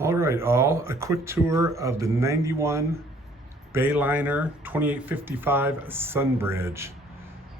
All right, a quick tour of the 91 Bayliner 2855 Sunbridge.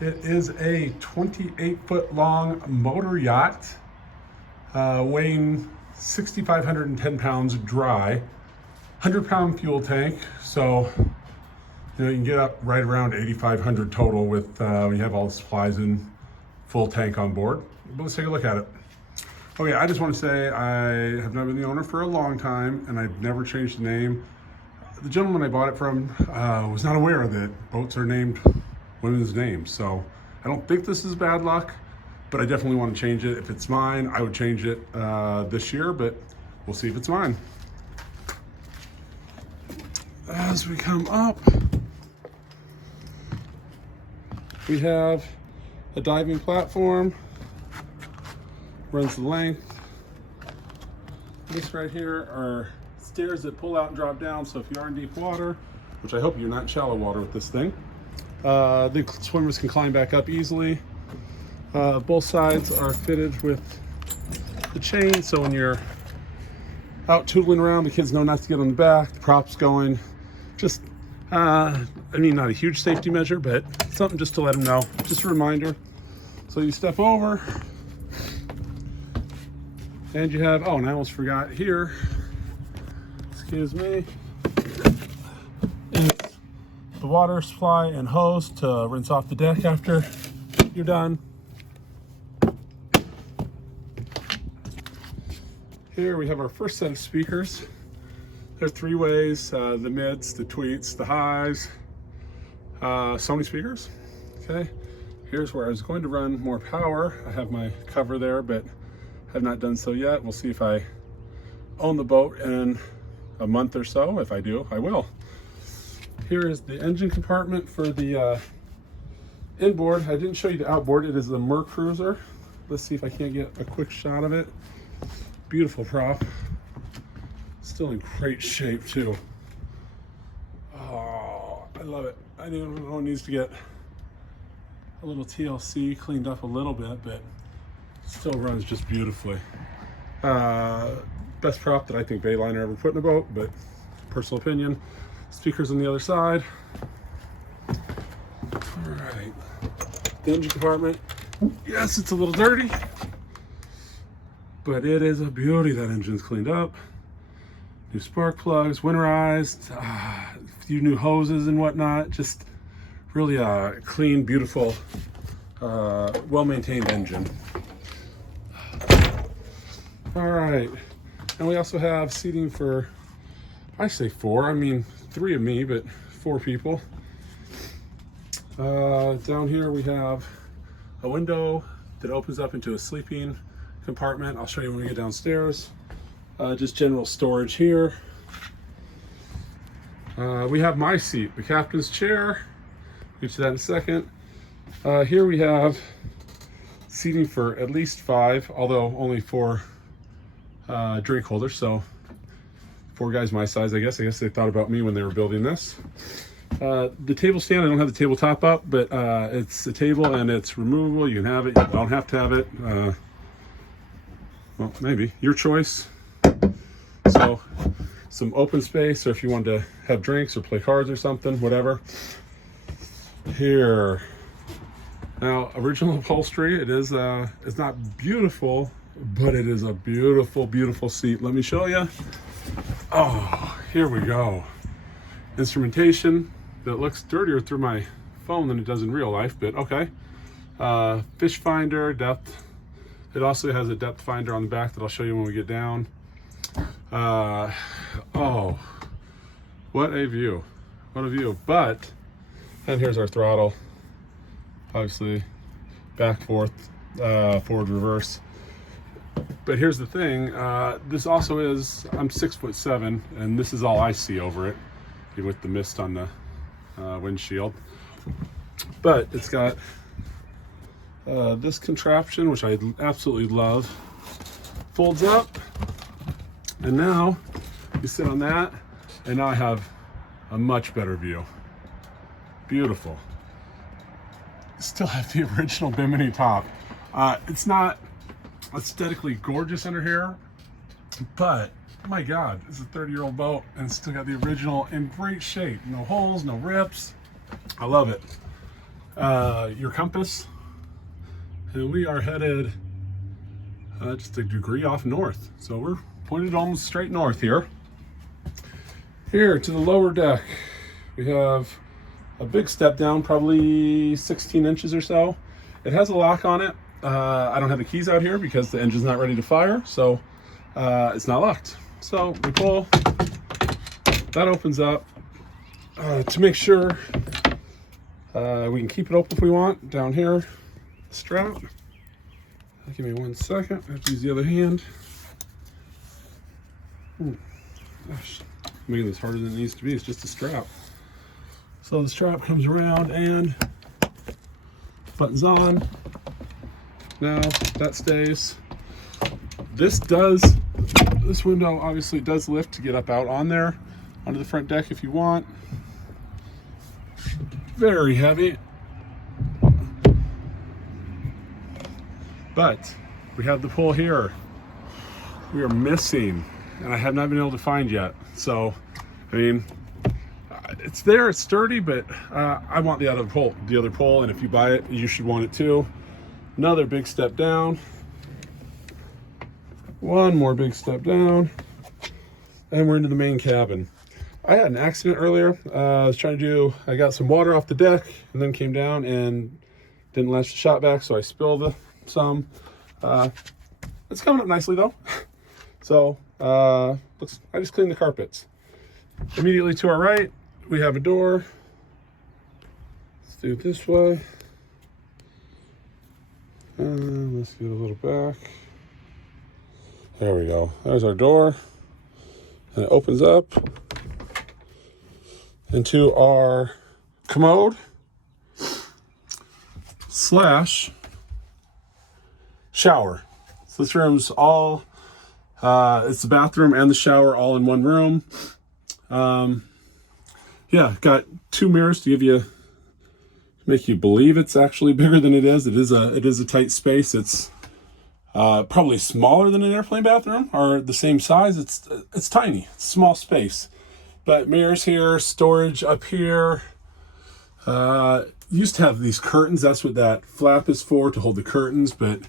It is a 28-foot long motor yacht weighing 6,510 pounds dry, 100-pound fuel tank. So, you can get up right around 8,500 total with when you have all the supplies and full tank on board. But let's take a look at it. Okay, I just want to say I have not been the owner for a long time, and I've never changed the name. The gentleman I bought it from was not aware that boats are named women's names, so I don't think this is bad luck, but I definitely want to change it. If it's mine, I would change it this year, but we'll see if it's mine. As we come up, we have a diving platform. Runs the length. This right here are stairs that pull out and drop down, so if you are in deep water, which I hope you're not in shallow water with this thing, the swimmers can climb back up easily. Both sides are fitted with the chain, so when you're out tootling around, the kids know not to get on the back, the prop's going. Just, not a huge safety measure, but something just to let them know. Just a reminder. So you step over, and you have, and I almost forgot here, excuse me, is the water supply and hose to rinse off the deck after you're done. Here we have our first set of speakers. They're three ways, the mids, the tweets, the highs, Sony speakers, okay? Here's where I was going to run more power. I have my cover there, but have not done so yet. We'll see if I own the boat in a month or so. If I do, I will. Here is the engine compartment for the inboard. I didn't show you the outboard. It is the Mercruiser. Let's see if I can't get a quick shot of it. Beautiful prop. Still in great shape too. Oh, I love it. I know it needs to get a little TLC cleaned up a little bit, but still runs just beautifully. Best prop that I think Bayliner ever put in a boat, but personal opinion. Speakers on the other side. All right, the engine compartment. Yes, it's a little dirty, but it is a beauty. That engine's cleaned up. New spark plugs, winterized, a few new hoses and whatnot. Just really clean, beautiful, well-maintained engine. All right, and we also have seating for, I say four, three of me, but four people. Down here we have a window that opens up into a sleeping compartment. I'll show you when we get downstairs. Just general storage here. We have my seat, the captain's chair. Get to that in a second. Here we have seating for at least five, although only four drink holders, so four guys my size, I guess they thought about me when they were building this. The table stand, I don't have the tabletop up, but it's a table and it's removable. You can have it, you don't have to have it. Well, maybe your choice. So some open space, or if you want to have drinks or play cards or something, whatever. Here, now original upholstery. It is it's not beautiful, but it is a beautiful, beautiful seat. Let me show you. Oh, here we go. Instrumentation that looks dirtier through my phone than it does in real life, but okay. Fish finder, depth. It also has a depth finder on the back that I'll show you when we get down. Oh, what a view. What a view. And here's our throttle. Obviously, back, forth, forward, reverse. But here's the thing, this also is, I'm 6'7", and this is all I see over it, with the mist on the windshield. But it's got this contraption, which I absolutely love. Folds up, and now you sit on that, and now I have a much better view. Beautiful. Still have the original Bimini top. It's not aesthetically gorgeous under here, but my God, it's a 30-year-old boat and it's still got the original in great shape. No holes, no rips. I love it. Your compass, and we are headed just a degree off north. So we're pointed almost straight north here. Here to the lower deck, we have a big step down, probably 16 inches or so. It has a lock on it. I don't have the keys out here because the engine's not ready to fire, so it's not locked. So we pull, that opens up. To make sure we can keep it open if we want, down here, strap. Give me 1 second, I have to use the other hand. Gosh, making this harder than it needs to be, it's just a strap. So the strap comes around and buttons on. Now that stays. This window obviously does lift to get up out on there, onto the front deck if you want. Very heavy. But we have the pull here. We are missing, and I have not been able to find yet. So, I mean, it's there, it's sturdy, but I want the other pole, and if you buy it, you should want it too. Another big step down. One more big step down, and we're into the main cabin. I had an accident earlier. I got some water off the deck and then came down and didn't latch the shot back, so I spilled some. It's coming up nicely though. So I just cleaned the carpets. Immediately to our right, we have a door. Let's do it this way. Let's get a little back. There we go. There's our door. And it opens up into our commode / shower. So this room's all, it's the bathroom and the shower all in one room. Yeah, got 2 mirrors to make you believe it's actually bigger than it is. It is a tight space. It's probably smaller than an airplane bathroom, or the same size. It's tiny. It's a small space. But mirrors here, storage up here. Used to have these curtains. That's what that flap is for, to hold the curtains, but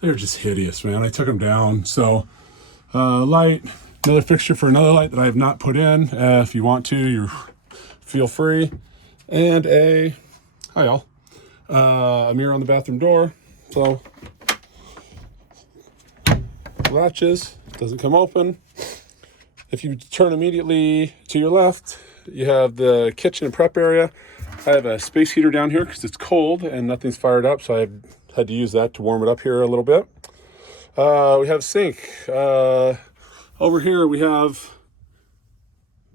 they're just hideous, man. I took them down. So light, another fixture for another light that I have not put in. If you want to, you feel free. And a mirror on the bathroom door. So latches, doesn't come open. If you turn immediately to your left, you have the kitchen and prep area. I have a space heater down here because it's cold and nothing's fired up, so I had to use that to warm it up here a little bit. We have a sink. Over here we have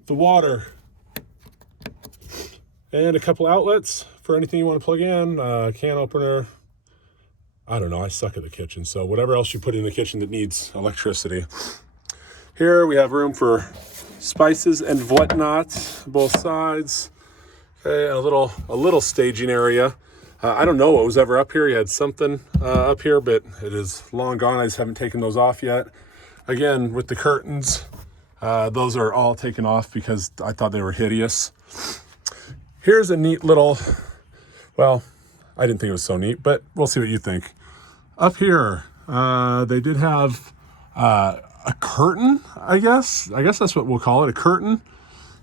the water and a couple outlets for anything you want to plug in. Can opener. I don't know, I suck at the kitchen, so whatever else you put in the kitchen that needs electricity. Here we have room for spices and whatnot, both sides. Okay, and a little staging area. I don't know what was ever up here. You had something up here, but it is long gone. I just haven't taken those off yet. Again, with the curtains, those are all taken off because I thought they were hideous. Here's a neat little, well, I didn't think it was so neat, but we'll see what you think. Up here, they did have a curtain, I guess that's what we'll call it, a curtain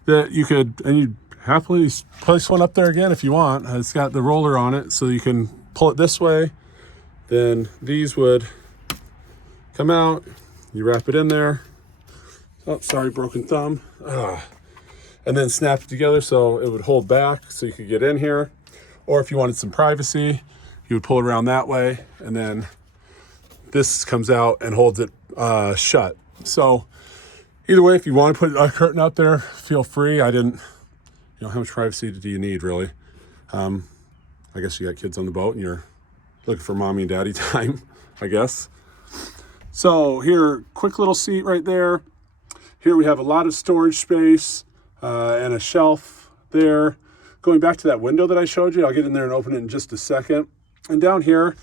that you could, and you'd happily place one up there again if you want. It's got the roller on it, so you can pull it this way. Then these would come out, you wrap it in there. Oh, sorry, broken thumb. And then snap it together so it would hold back so you could get in here. Or if you wanted some privacy, you would pull it around that way, and then this comes out and holds it shut. So either way, if you want to put a curtain up there, feel free. How much privacy do you need, really? I guess you got kids on the boat and you're looking for mommy and daddy time, I guess. So here, quick little seat right there. Here we have a lot of storage space and a shelf there. Going back to that window that I showed you, I'll get in there and open it in just a second. And down here,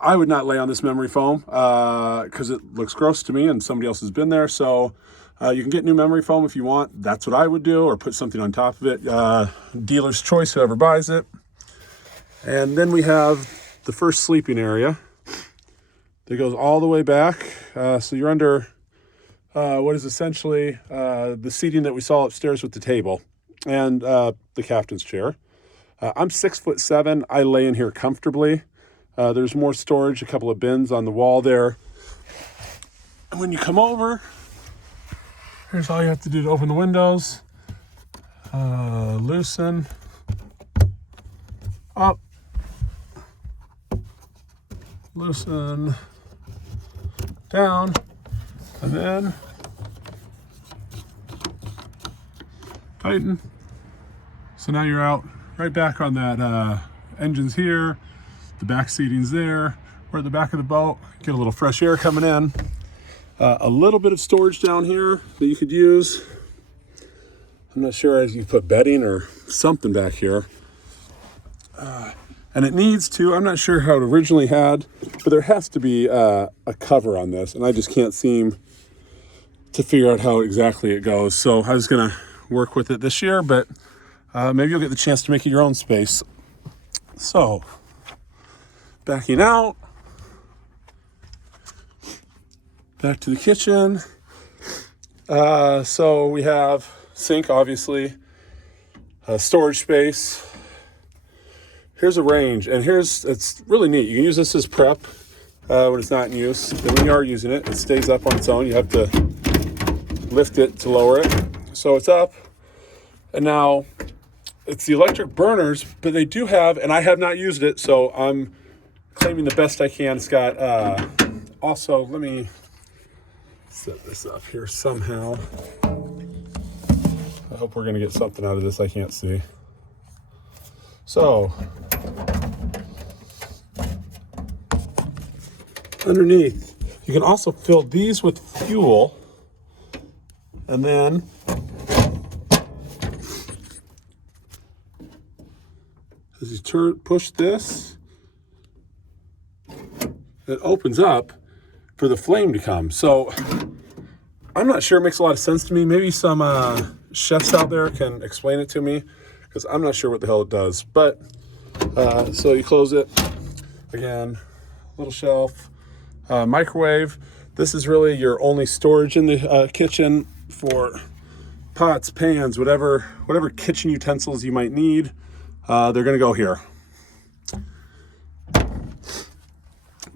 I would not lay on this memory foam because it looks gross to me and somebody else has been there. So You can get new memory foam if you want. That's what I would do, or put something on top of it. Dealer's choice, whoever buys it. And then we have the first sleeping area that goes all the way back. So you're under what is essentially the seating that we saw upstairs with the table and the captain's chair. I'm 6'7". I lay in here comfortably. There's more storage, a couple of bins on the wall there. And when you come over, here's all you have to do to open the windows. Loosen up, loosen down, and then tighten. So now you're out right back on that engine's here, the back seating's there. We're at the back of the boat, get a little fresh air coming in. A little bit of storage down here that you could use. I'm not sure as you put bedding or something back here. And it needs to, I'm not sure how it originally had, but there has to be a cover on this, and I just can't seem to figure out how exactly it goes. So I was gonna work with it this year, but maybe you'll get the chance to make it your own space. So, backing out, back to the kitchen. So we have sink, obviously, storage space. Here's a range, and it's really neat. You can use this as prep when it's not in use. And when you are using it, it stays up on its own. You have to lift it to lower it. So it's up. And now it's the electric burners, but they do have, and I have not used it, so I'm claiming the best I can. It's got, also, let me set this up here somehow. I hope we're gonna get something out of this I can't see. So, underneath, you can also fill these with fuel, and then as you push this, it opens up for the flame to come. So I'm not sure, it makes a lot of sense to me. Maybe some chefs out there can explain it to me, because I'm not sure what the hell it does. But so you close it, again, little shelf, microwave. This is really your only storage in the kitchen for pots, pans, whatever kitchen utensils you might need. They're gonna go here.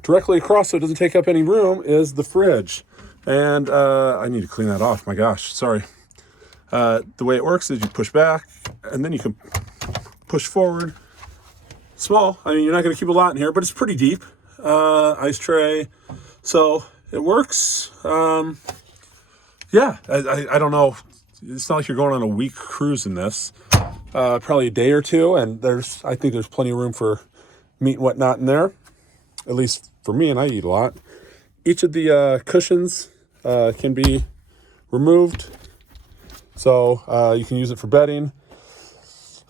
Directly across, so it doesn't take up any room, is the fridge. And I need to clean that off, my gosh, sorry. The way it works is you push back, and then you can push forward. Small, I mean, you're not gonna keep a lot in here, but it's pretty deep. Ice tray, so it works. Yeah, I don't know. It's not like you're going on a week cruise in this. Probably a day or two, and I think there's plenty of room for meat and whatnot in there. At least for me, and I eat a lot. Each of the cushions can be removed, so you can use it for bedding.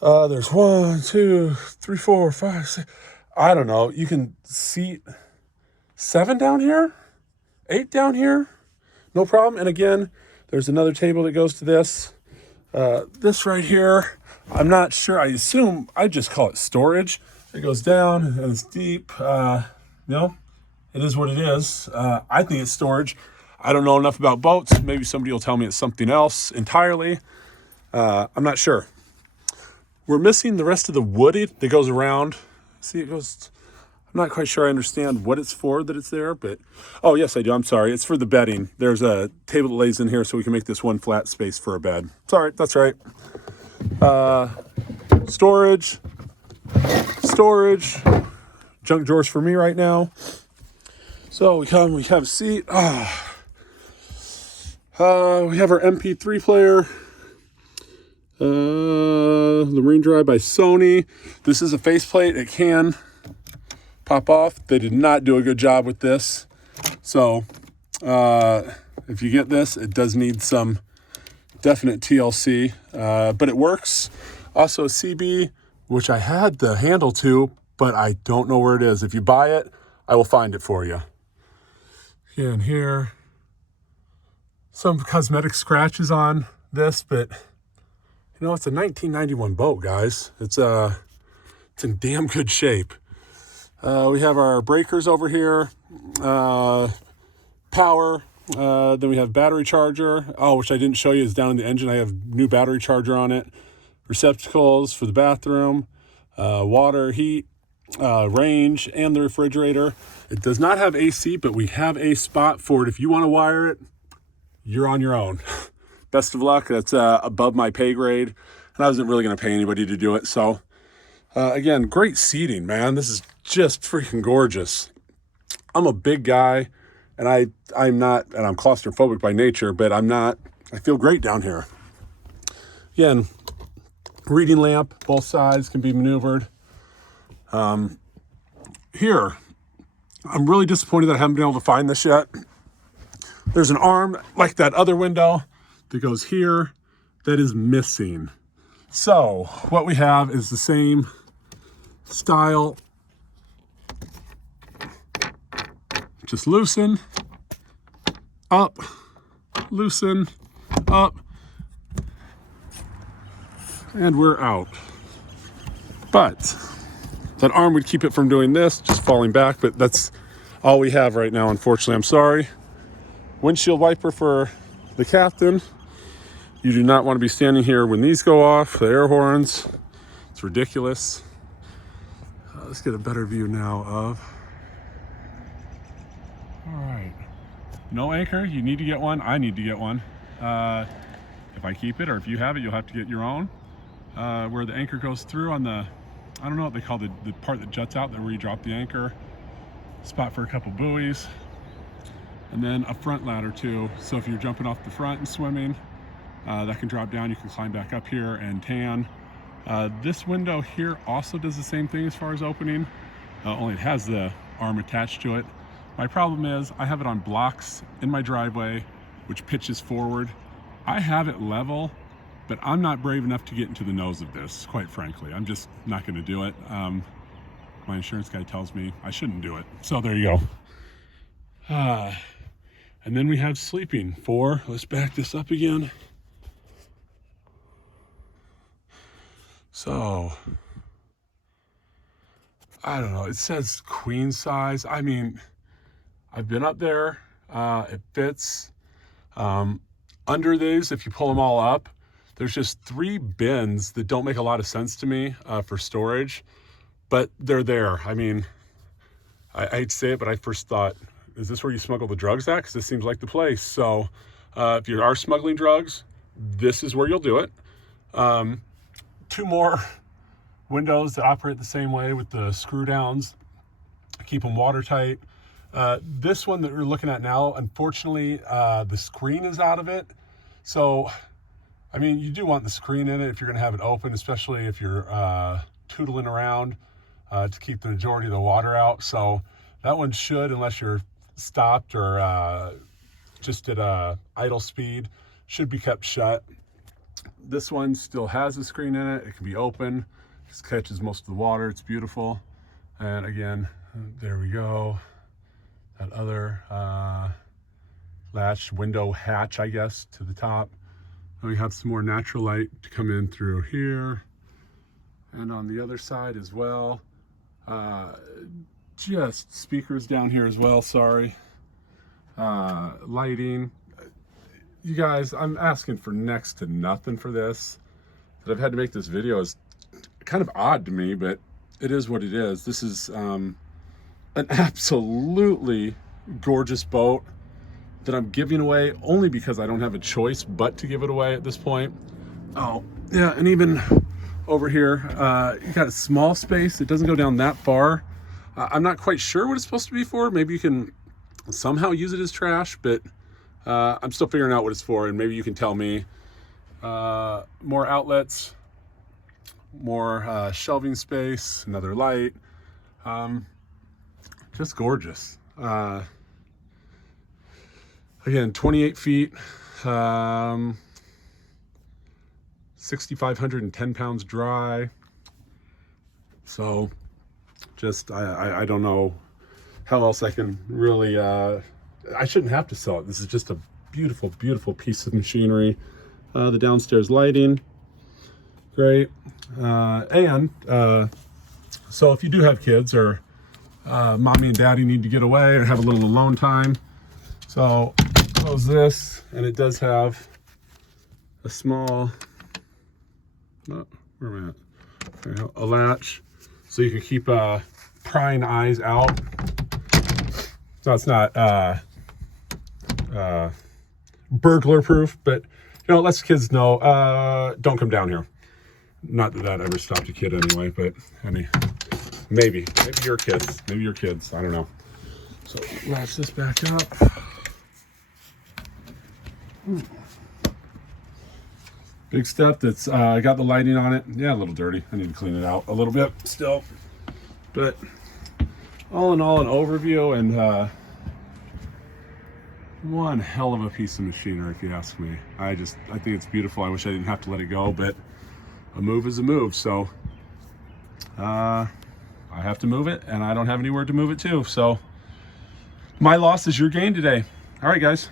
There's 1, 2, 3, 4, 5, 6. I don't know. You can seat 7 down here, 8 down here, no problem. And again, there's another table that goes to this. This right here, I'm not sure. I assume I just call it storage. It goes down and it's deep. It is what it is. I think it's storage. I don't know enough about boats. Maybe somebody will tell me it's something else entirely. I'm not sure. We're missing the rest of the wood that goes around. See, it goes, I'm not quite sure I understand what it's for that it's there, but, oh yes, I do, I'm sorry. It's for the bedding. There's a table that lays in here so we can make this one flat space for a bed. Sorry, that's right. Storage, junk drawers for me right now. So we have a seat. We have our MP3 player. The Marine Dry by Sony. This is a faceplate. It can pop off. They did not do a good job with this. So if you get this, it does need some definite TLC, but it works. Also a CB, which I had the handle to, but I don't know where it is. If you buy it, I will find it for you. Again, here, some cosmetic scratches on this, but you know, it's a 1991 boat, guys. It's in damn good shape. We have our breakers over here, power, then we have battery charger. Oh, which I didn't show you is down in the engine. I have new battery charger on it. Receptacles for the bathroom, water, heat, range, and the refrigerator. It does not have AC, but we have a spot for it. If you want to wire it, you're on your own. Best of luck. That's above my pay grade, and I wasn't really going to pay anybody to do it. So again, great seating, man. This is just freaking gorgeous. I'm a big guy, and I'm not, and I'm claustrophobic by nature, but I'm not. I feel great down here. Again, reading lamp, both sides can be maneuvered. Here, I'm really disappointed that I haven't been able to find this yet. There's an arm like that other window that goes here that is missing. So what we have is the same style. Just loosen, up, loosen, up, and we're out. But that arm would keep it from doing this, just falling back, but that's all we have right now, unfortunately. I'm sorry. Windshield wiper for the captain. You do not want to be standing here when these go off, the air horns. It's ridiculous. Let's get a better view now of. All right. No anchor, you need to get one. I need to get one. If I keep it, or if you have it, you'll have to get your own. Where the anchor goes through on the, I don't know what they call the part that juts out, where you drop the anchor. Spot for a couple buoys. And then a front ladder too. So if you're jumping off the front and swimming, that can drop down. You can climb back up here and tan. This window here also does the same thing as far as opening, only it has the arm attached to it. My problem is I have it on blocks in my driveway, which pitches forward. I have it level, but I'm not brave enough to get into the nose of this, quite frankly. I'm just not gonna do it. My insurance guy tells me I shouldn't do it. So there you go. And then we have sleeping for, let's back this up again. So, I don't know, it says queen size. I mean, I've been up there, it fits. Under these, if you pull them all up, there's just 3 bins that don't make a lot of sense to me for storage, but they're there. I mean, I hate to say it, but I first thought, is this where you smuggle the drugs at? Because this seems like the place. So if you are smuggling drugs, this is where you'll do it. 2 more windows that operate the same way with the screw downs, keep them watertight. This one that we're looking at now, unfortunately, the screen is out of it. So, I mean, you do want the screen in it if you're gonna have it open, especially if you're tootling around to keep the majority of the water out. So that one should, unless you're stopped or just at idle speed, should be kept shut. This one still has a screen in it. It can be open, just catches most of the water. It's beautiful. And again, there we go. That other latch window hatch, I guess, to the top. And we have some more natural light to come in through here and on the other side as well. Just speakers down here as well, sorry. Lighting. You guys, I'm asking for next to nothing for this. That I've had to make this video is kind of odd to me, but it is what it is. This is an absolutely gorgeous boat that I'm giving away only because I don't have a choice but to give it away at this point. Oh, yeah, and even over here, you got a small space. It doesn't go down that far. I'm not quite sure what it's supposed to be for. Maybe you can somehow use it as trash, but I'm still figuring out what it's for, and maybe you can tell me. More outlets, more shelving space, another light. Just gorgeous. Again, 28 feet, 6,510 pounds dry. So just, I don't know how else I can really, I shouldn't have to sell it. This is just a Beautiful, beautiful piece of machinery. The downstairs lighting, great. So if you do have kids, or mommy and daddy need to get away or have a little alone time, so close this, and it does have a small, where am I at? A latch, so you can keep prying eyes out. So it's not burglar proof, but you know, it lets kids know, don't come down here. Not that that ever stopped a kid anyway, but maybe your kids, I don't know. So latch this back up. Big step that's got the lighting on it. Yeah, a little dirty. I need to clean it out a little bit still. But all in all, an overview, and one hell of a piece of machinery, if you ask me. I think it's beautiful. I wish I didn't have to let it go, but a move is a move. So I have to move it, and I don't have anywhere to move it to. So my loss is your gain today. All right, guys.